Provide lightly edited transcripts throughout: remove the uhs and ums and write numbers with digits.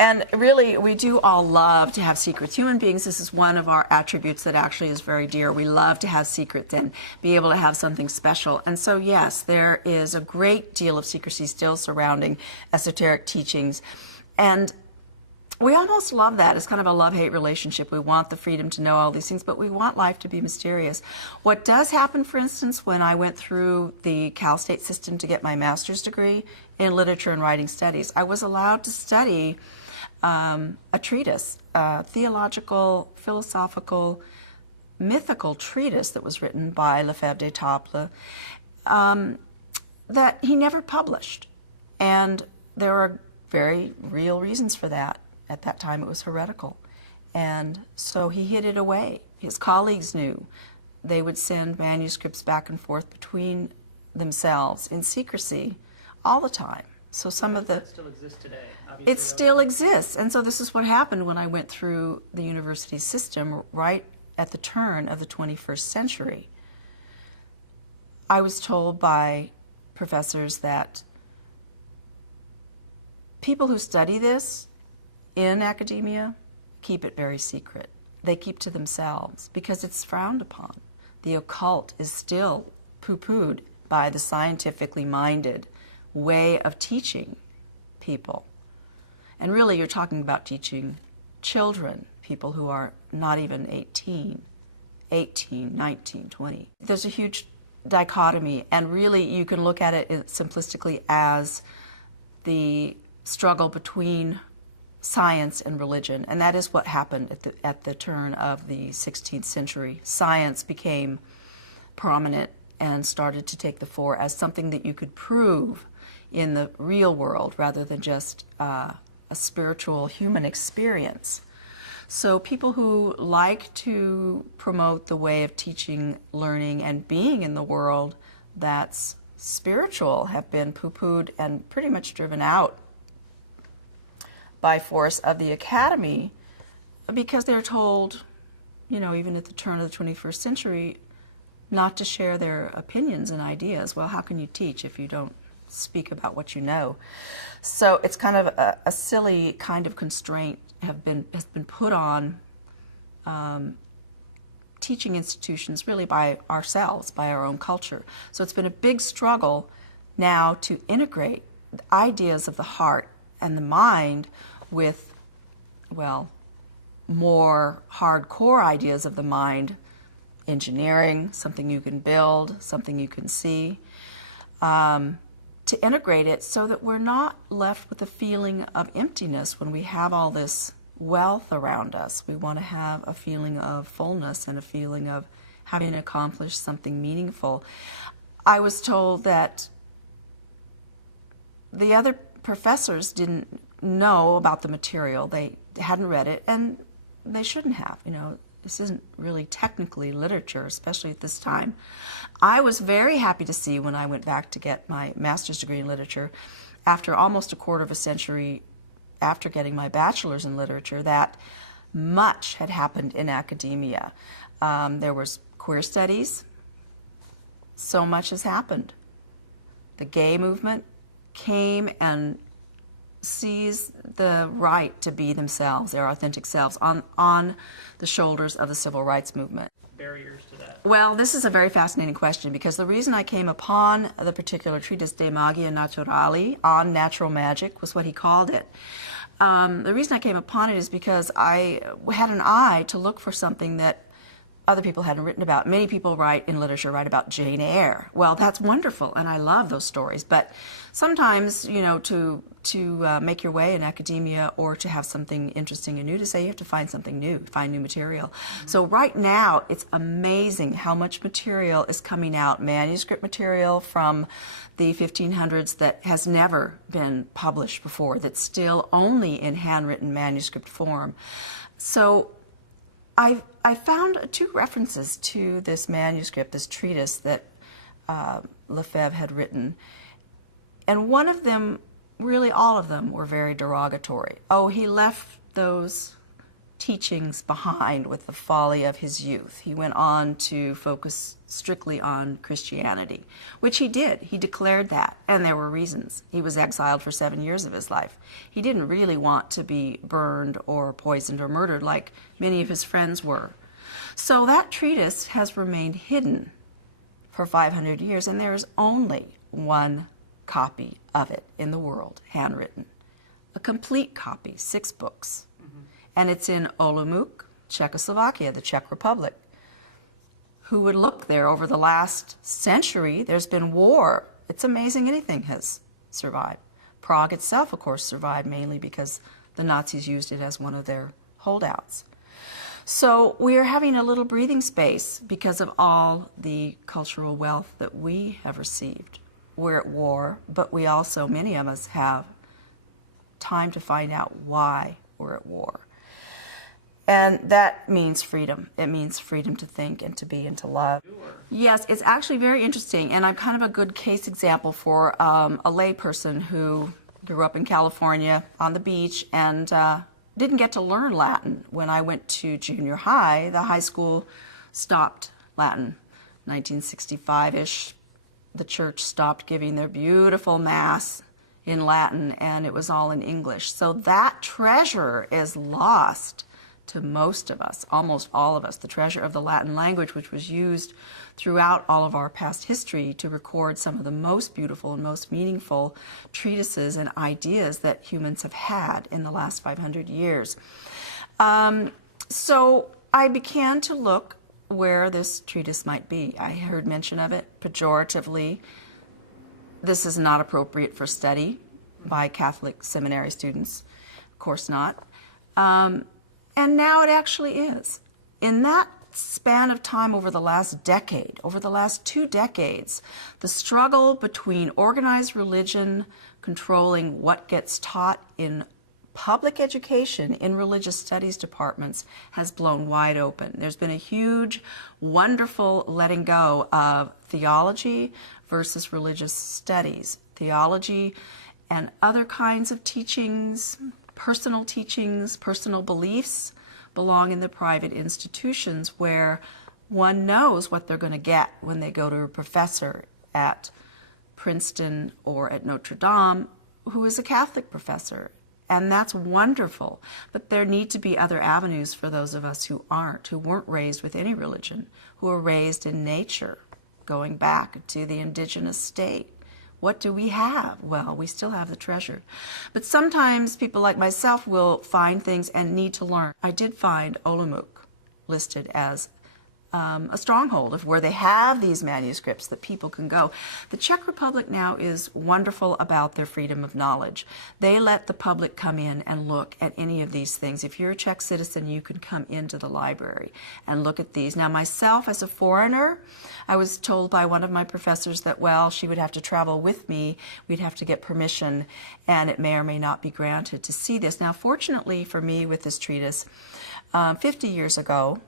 And really, we do all love to have secrets. Human beings, this is one of our attributes that actually is very dear. We love to have secrets and be able to have something special. And so, yes, there is a great deal of secrecy still surrounding esoteric teachings. And we almost love that. It's kind of a love-hate relationship. We want the freedom to know all these things, but we want life to be mysterious. What does happen, for instance, when I went through the Cal State system to get my master's degree in literature and writing studies, I was allowed to study a treatise, a theological, philosophical, mythical treatise that was written by Lefebvre d'Etaples that he never published. And there are very real reasons for that. At that time, it was heretical. And so he hid it away. His colleagues knew. They would send manuscripts back and forth between themselves in secrecy all the time. So some of the... That still exists today. Obviously, it still exists. And so this is what happened when I went through the university system right at the turn of the 21st century. I was told by professors that people who study this in academia keep it very secret. They keep to themselves because it's frowned upon. The occult is still poo-pooed by the scientifically minded way of teaching people. And really, you're talking about teaching children, people who are not even 18, 19, 20. There's a huge dichotomy, and really you can look at it simplistically as the struggle between science and religion, and that is what happened at the turn of the 16th century. Science became prominent and started to take the fore as something that you could prove in the real world rather than just a spiritual human experience. So people who like to promote the way of teaching, learning, and being in the world that's spiritual have been poo-pooed and pretty much driven out by force of the academy because they're told, you know, even at the turn of the 21st century, not to share their opinions and ideas. Well, how can you teach if you don't speak about what you know? So it's kind of a silly kind of constraint has been put on teaching institutions really by ourselves, by our own culture. So it's been a big struggle now to integrate ideas of the heart and the mind with, well, more hardcore ideas of the mind, engineering, something you can build, something you can see, to integrate it so that we're not left with a feeling of emptiness when we have all this wealth around us. We want to have a feeling of fullness and a feeling of having accomplished something meaningful. I was told that the other professors didn't know about the material. They hadn't read it, and they shouldn't have. You know, this isn't really technically literature, especially at this time. I was very happy to see when I went back to get my master's degree in literature, after almost a quarter of a century after getting my bachelor's in literature, that much had happened in academia. There was queer studies. So much has happened. The gay movement came and seized the right to be themselves, their authentic selves, on the shoulders of the civil rights movement. Barriers to that? Well, this is a very fascinating question because the reason I came upon the particular treatise De Magia Naturali, on natural magic, was what he called it. The reason I came upon it is because I had an eye to look for something that other people hadn't written about. Many people write in literature, write about Jane Eyre. Well, that's wonderful, and I love those stories. But sometimes, you know, to make your way in academia or to have something interesting and new to say, you have to find something new, find new material. Mm-hmm. So right now, it's amazing how much material is coming out, manuscript material from the 1500s that has never been published before, that's still only in handwritten manuscript form. So I found two references to this manuscript, this treatise that Lefebvre had written. And one of them, really all of them, were very derogatory. Oh, he left those teachings behind with the folly of his youth. He went on to focus strictly on Christianity, which he did. He declared that, and there were reasons. He was exiled for 7 years of his life. He didn't really want to be burned or poisoned or murdered like many of his friends were. So that treatise has remained hidden for 500 years, and there is only one copy of it in the world, handwritten. A complete copy, 6 books. And it's in Olomouc, Czechoslovakia, the Czech Republic. Who would look there over the last century? There's been war. It's amazing anything has survived. Prague itself, of course, survived mainly because the Nazis used it as one of their holdouts. So we are having a little breathing space because of all the cultural wealth that we have received. We're at war, but we also, many of us, have time to find out why we're at war. And that means freedom. It means freedom to think and to be and to love. Yes, it's actually very interesting, and I'm kind of a good case example for a lay person who grew up in California on the beach and didn't get to learn Latin. When I went to junior high, the high school stopped Latin. 1965-ish, the church stopped giving their beautiful Mass in Latin, and it was all in English. So that treasure is lost to most of us, almost all of us, the treasure of the Latin language, which was used throughout all of our past history to record some of the most beautiful and most meaningful treatises and ideas that humans have had in the last 500 years. So I began to look where this treatise might be. I heard mention of it pejoratively. This is not appropriate for study by Catholic seminary students. Of course not. And now it actually is. In that span of time over the last decade, over the last 2 decades, the struggle between organized religion controlling what gets taught in public education in religious studies departments has blown wide open. There's been a huge, wonderful letting go of theology versus religious studies. Theology and other kinds of teachings, personal beliefs belong in the private institutions where one knows what they're going to get when they go to a professor at Princeton or at Notre Dame who is a Catholic professor. And that's wonderful. But there need to be other avenues for those of us who aren't, who weren't raised with any religion, who were raised in nature, going back to the indigenous state. What do we have? Well, we still have the treasure. But sometimes people like myself will find things and need to learn. I did find Olomouc listed as a stronghold of where they have these manuscripts that people can go. The Czech Republic now is wonderful about their freedom of knowledge. They let the public come in and look at any of these things. If you're a Czech citizen, you can come into the library and look at these. Now, myself as a foreigner, I was told by one of my professors that, well, she would have to travel with me. We'd have to get permission, and it may or may not be granted to see this. Now, fortunately for me with this treatise, 50 years ago,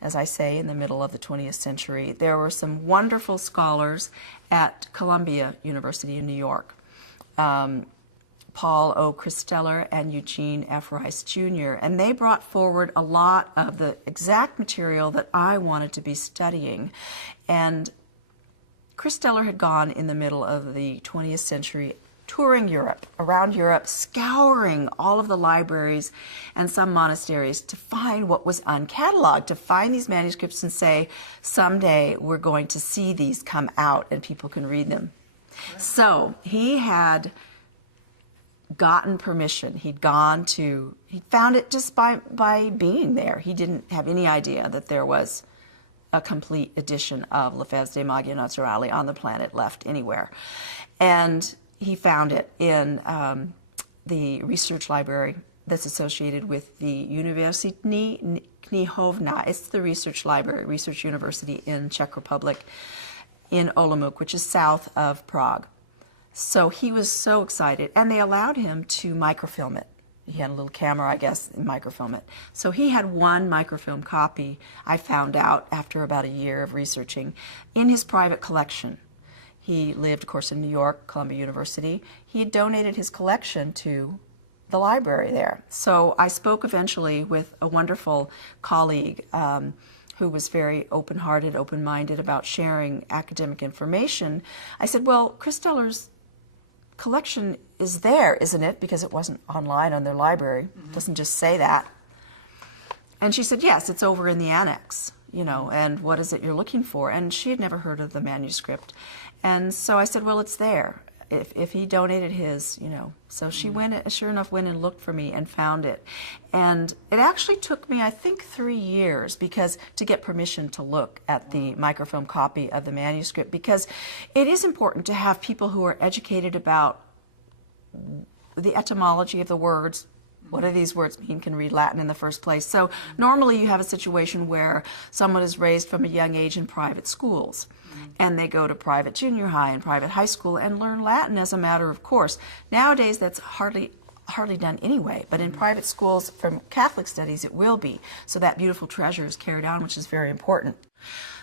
as I say, in the middle of the 20th century, there were some wonderful scholars at Columbia University in New York, Paul O. Christeller and Eugene F. Rice, Jr., and they brought forward a lot of the exact material that I wanted to be studying. And Christeller had gone in the middle of the 20th century touring Europe, around Europe, scouring all of the libraries and some monasteries to find what was uncatalogued, to find these manuscripts and say, someday we're going to see these come out and people can read them. Right. So he had gotten permission. He found it just by being there. He didn't have any idea that there was a complete edition of Lefebvre's De Magia Naturale on the planet left anywhere. And he found it in the research library that's associated with the Uniwersytní knihovna. It's the research library, research university in Czech Republic, in Olomouc, which is south of Prague. So he was so excited, and they allowed him to microfilm it. He had a little camera, I guess, and microfilm it. So he had one microfilm copy, I found out after about a year of researching, in his private collection. He lived, of course, in New York, Columbia University. He had donated his collection to the library there. So I spoke eventually with a wonderful colleague who was very open-hearted, open-minded about sharing academic information. I said, well, Christeller's collection is there, isn't it? Because it wasn't online on their library. It doesn't just say that. And she said, yes, it's over in the annex, you know, and what is it you're looking for? And she had never heard of the manuscript. And so I said, well, it's there. If he donated his, you know. So she went, sure enough, went and looked for me and found it. And it actually took me, I think, 3 years to get permission to look at the microfilm copy of the manuscript, because it is important to have people who are educated about the etymology of the words. What do these words mean? Can read Latin in the first place. So normally you have a situation where someone is raised from a young age in private schools, and they go to private junior high and private high school and learn Latin as a matter of course. Nowadays that's hardly done anyway, but in private schools from Catholic studies it will be. So that beautiful treasure is carried on, which is very important.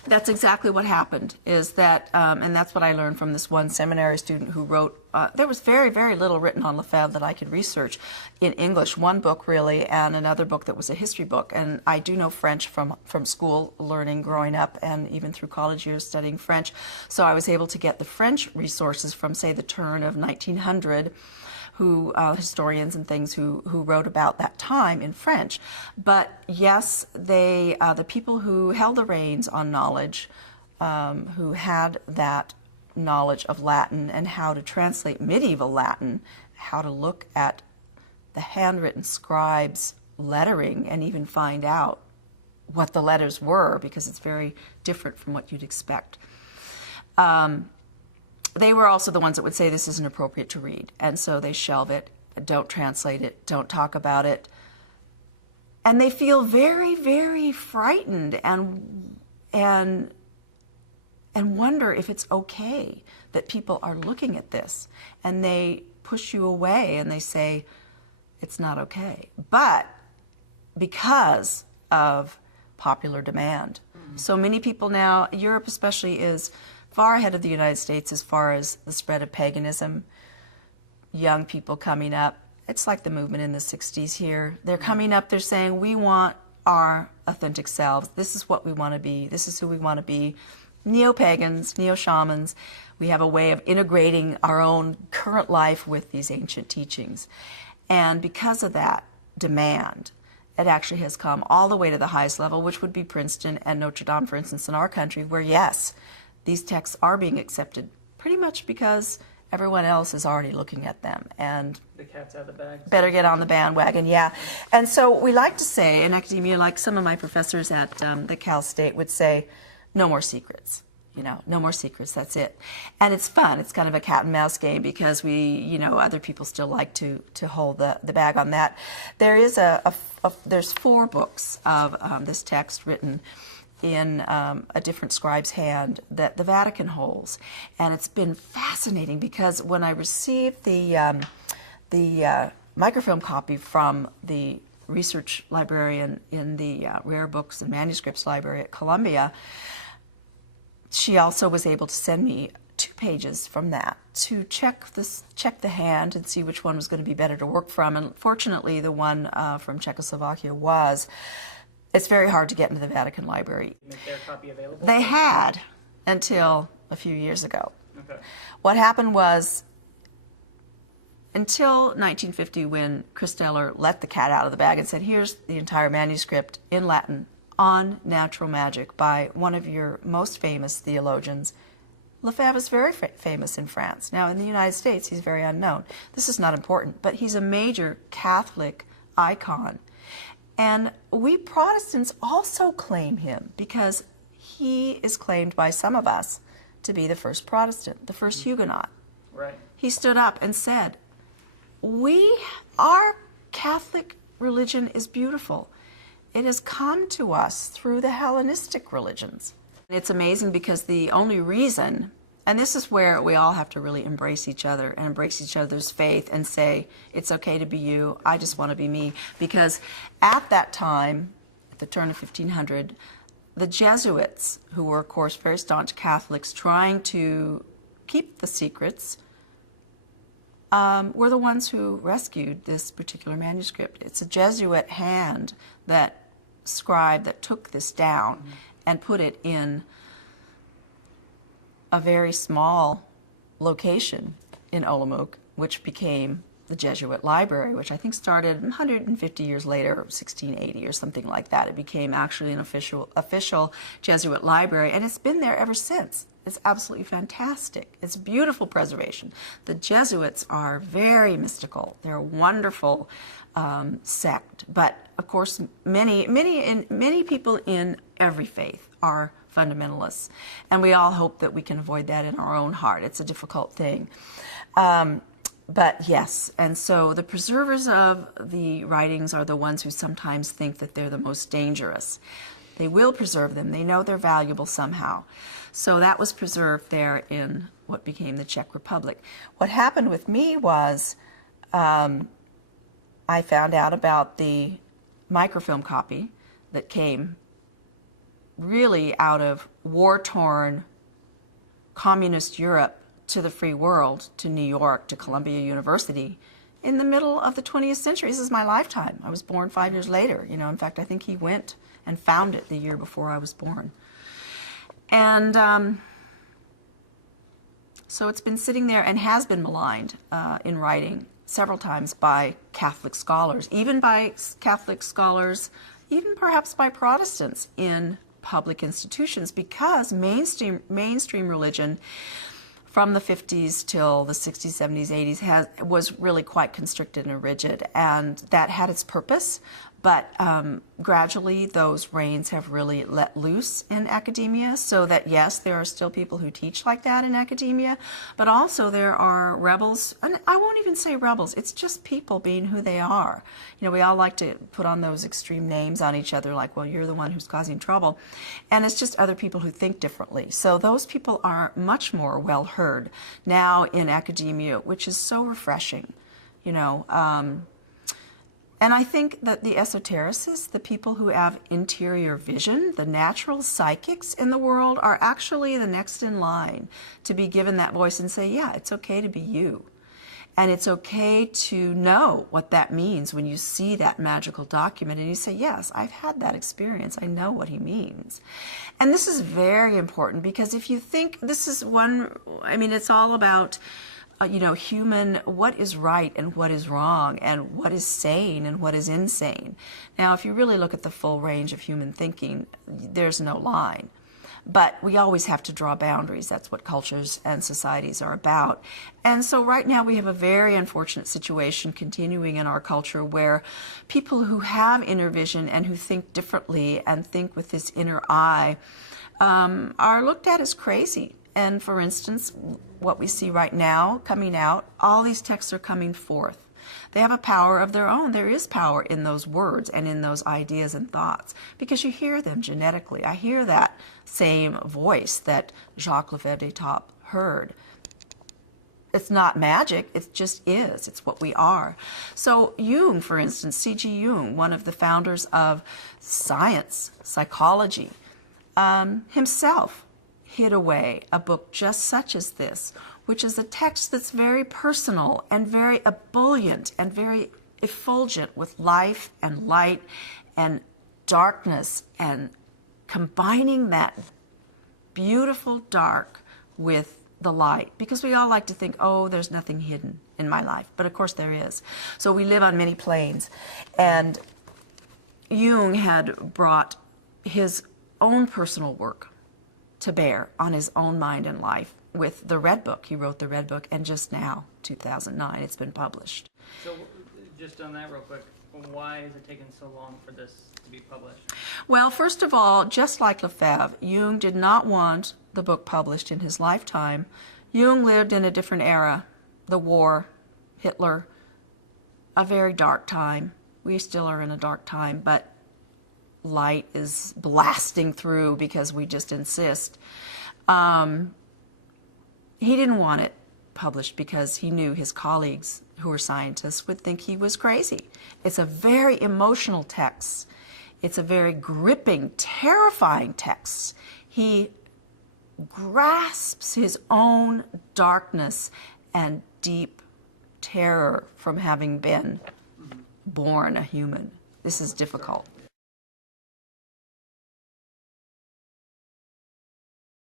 That's exactly what happened, is that, and that's what I learned from this one seminary student who wrote, there was very, very little written on Lefebvre that I could research in English, one book really, and another book that was a history book. And I do know French from school learning growing up, and even through college years studying French. So I was able to get the French resources from, say, the turn of 1900, who historians and things who wrote about that time in French. But yes, they the people who held the reins on knowledge, who had that knowledge of Latin and how to translate medieval Latin, how to look at the handwritten scribes' lettering and even find out what the letters were, because it's very different from what you'd expect. They were also the ones that would say this isn't appropriate to read, and so they shelve it, don't translate it, don't talk about it. And they feel very, very frightened and wonder if it's okay that people are looking at this. And they push you away and they say, it's not okay. But because of popular demand. So many people now, Europe especially, is far ahead of the United States as far as the spread of paganism. Young people coming up, it's like the movement in the 60s here. They're coming up, they're saying, we want our authentic selves. This is what we want to be. This is who we want to be. Neo-pagans, neo-shamans. We have a way of integrating our own current life with these ancient teachings. And because of that demand, it actually has come all the way to the highest level, which would be Princeton and Notre Dame, for instance, in our country, where yes, these texts are being accepted pretty much because everyone else is already looking at them, and The cat's out of the bag. better get on the bandwagon, yeah. And so we like to say in academia, like some of my professors at the Cal State would say, no more secrets. You know, no more secrets, that's it. And it's fun. It's kind of a cat and mouse game because other people still like to hold the bag on that. There is there's 4 books of this text written in a different scribe's hand that the Vatican holds. And it's been fascinating because when I received the microfilm copy from the research librarian in the Rare Books and Manuscripts Library at Columbia, she also was able to send me 2 pages from that to check the hand and see which one was going to be better to work from. And fortunately, the one from Czechoslovakia was. It's very hard to get into the Vatican Library. Make their copy available? They had until a few years ago. Okay. What happened was, until 1950, when Christeller let the cat out of the bag and said, here's the entire manuscript in Latin on natural magic by one of your most famous theologians. Lefebvre is very famous in France. Now, in the United States, he's very unknown. This is not important, but he's a major Catholic icon. And we Protestants also claim him because he is claimed by some of us to be the first Protestant, the first Huguenot. Right. He stood up and said, our Catholic religion is beautiful. It has come to us through the Hellenistic religions. It's amazing because the only reason, and this is where we all have to really embrace each other and embrace each other's faith and say, it's okay to be you, I just want to be me. Because at that time, at the turn of 1500, the Jesuits, who were, of course, very staunch Catholics, trying to keep the secrets, were the ones who rescued this particular manuscript. It's a Jesuit hand scribe that took this down and put it in a very small location in Olomouc, which became the Jesuit library, which I think started 150 years later, 1680 or something like that. It became actually an official Jesuit library, and it's been there ever since. It's absolutely fantastic. It's beautiful preservation. The Jesuits are very mystical. They're a wonderful sect, but of course, many people in every faith are fundamentalists, and we all hope that we can avoid that in our own heart. It's a difficult thing. But yes, and so the preservers of the writings are the ones who sometimes think that they're the most dangerous. They will preserve them. They know they're valuable somehow. So that was preserved there in what became the Czech Republic. What happened with me was I found out about the microfilm copy that came really out of war-torn communist Europe to the free world, to New York, to Columbia University, in the middle of the 20th century. This is my lifetime. I was born 5 years later. You know, in fact, I think he went and found it the year before I was born. And so it's been sitting there and has been maligned in writing several times by Catholic scholars, even by Catholic scholars, even perhaps by Protestants in public institutions, because mainstream religion from the 50s till the 60s, 70s, 80s was really quite constricted and rigid, and that had its purpose. But gradually those reins have really let loose in academia, so that yes, there are still people who teach like that in academia, but also there are rebels, and I won't even say rebels, it's just people being who they are. You know, we all like to put on those extreme names on each other, like, well, you're the one who's causing trouble, and it's just other people who think differently. So those people are much more well heard now in academia, which is so refreshing, you know. And I think that the esotericists, the people who have interior vision, the natural psychics in the world, are actually the next in line to be given that voice and say, yeah, it's okay to be you. And it's okay to know what that means when you see that magical document and you say, yes, I've had that experience. I know what he means. And this is very important, because if you think this is one, I mean, it's all about you know, what is right and what is wrong, and what is sane and what is insane. Now, if you really look at the full range of human thinking, there's no line. But we always have to draw boundaries. That's what cultures and societies are about. And so right now we have a very unfortunate situation continuing in our culture, where people who have inner vision and who think differently and think with this inner eye are looked at as crazy. And for instance, what we see right now coming out, all these texts are coming forth. They have a power of their own. There is power in those words and in those ideas and thoughts, because you hear them genetically. I hear that same voice that Jacques Lefebvre d'Etaples heard. It's not magic, it just is. It's what we are. So Jung, for instance, C.G. Jung, one of the founders of science, psychology, himself hid away a book just such as this, which is a text that's very personal and very ebullient and very effulgent with life and light and darkness, and combining that beautiful dark with the light. Because we all like to think, oh, there's nothing hidden in my life. But of course there is. So we live on many planes. And Jung had brought his own personal work to bear on his own mind and life with the Red Book. He wrote the Red Book, and just now, 2009, it's been published. So just on that real quick, why is it taking so long for this to be published? Well, first of all, just like Lefebvre, Jung did not want the book published in his lifetime. Jung lived in a different era, the war, Hitler, a very dark time. We still are in a dark time, but light is blasting through because we just insist. He didn't want it published because he knew his colleagues who were scientists would think he was crazy. It's a very emotional text. It's a very gripping, terrifying text. He grasps his own darkness and deep terror from having been born a human. This is difficult.